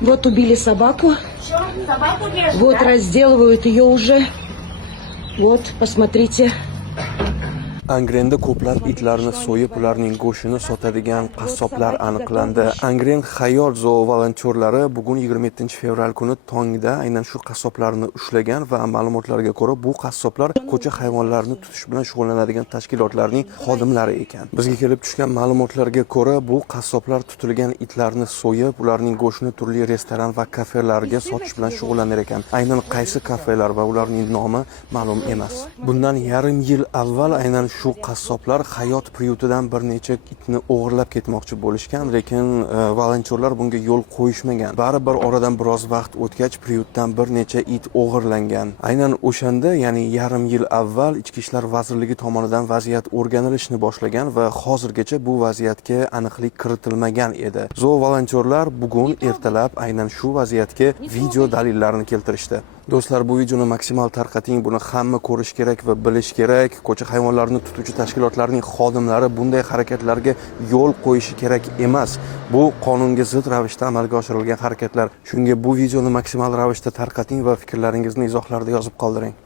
Вот убили собаку. Собаку держат, Вот да? разделывают ее уже. Вот, посмотрите. Angrenda ko'plab itlarni so'yib, ularning go'shtini sotadigan qassoblar aniqlandi. Angren Hayot zoo volontyorlari bugun 27-fevral kuni tongda aynan shu qassoblarni ushlagan va ma'lumotlarga ko'ra bu qassoblar ko'cha hayvonlarini tutish bilan shug'ullanadigan tashkilotlarning xodimlari ekan. Bizga kelib tushgan ma'lumotlarga ko'ra bu qassoblar tutilgan itlarni so'yib, ularning go'shtini turli restoran va kafelarga sotish bilan shug'ullanar ekan. Aynan qaysi kafelar va ularning nomi ma'lum emas. Bundan yarim yil avval aynan shu qassoblar Hayot priutidan bir necha itni o'g'irlab ketmoqchi bo'lishgan, lekin volontyorlar bunga yo'l qo'yishmagan. Baribir oradan biroz vaqt o'tgach priutdan bir necha it o'g'irlangan. Aynan o'shanda, ya'ni yarim yil avval Ichki ishlar vazirligi tomonidan vaziyat o'rganilishni boshlagan va hozirgacha bu vaziyatga aniqlik kiritilmagan edi. Zoo volontyorlar bugun ertalab aynan shu vaziyatga video dalillarni keltirishdi. Do'stlar, bu videoni maksimal tarqating, buni hamma ko'rish kerak va bilish kerak. Ko'cha hayvonlarini tutuvchi tashkilotlarning xodimlari bunday harakatlarga yo'l qo'yishi kerak emas. Bu qonunga zid ravishda amalga oshirilgan harakatlar. Shunga bu videoni maksimal ravishda tarqating va fikrlaringizni izohlarda yozib qoldiring.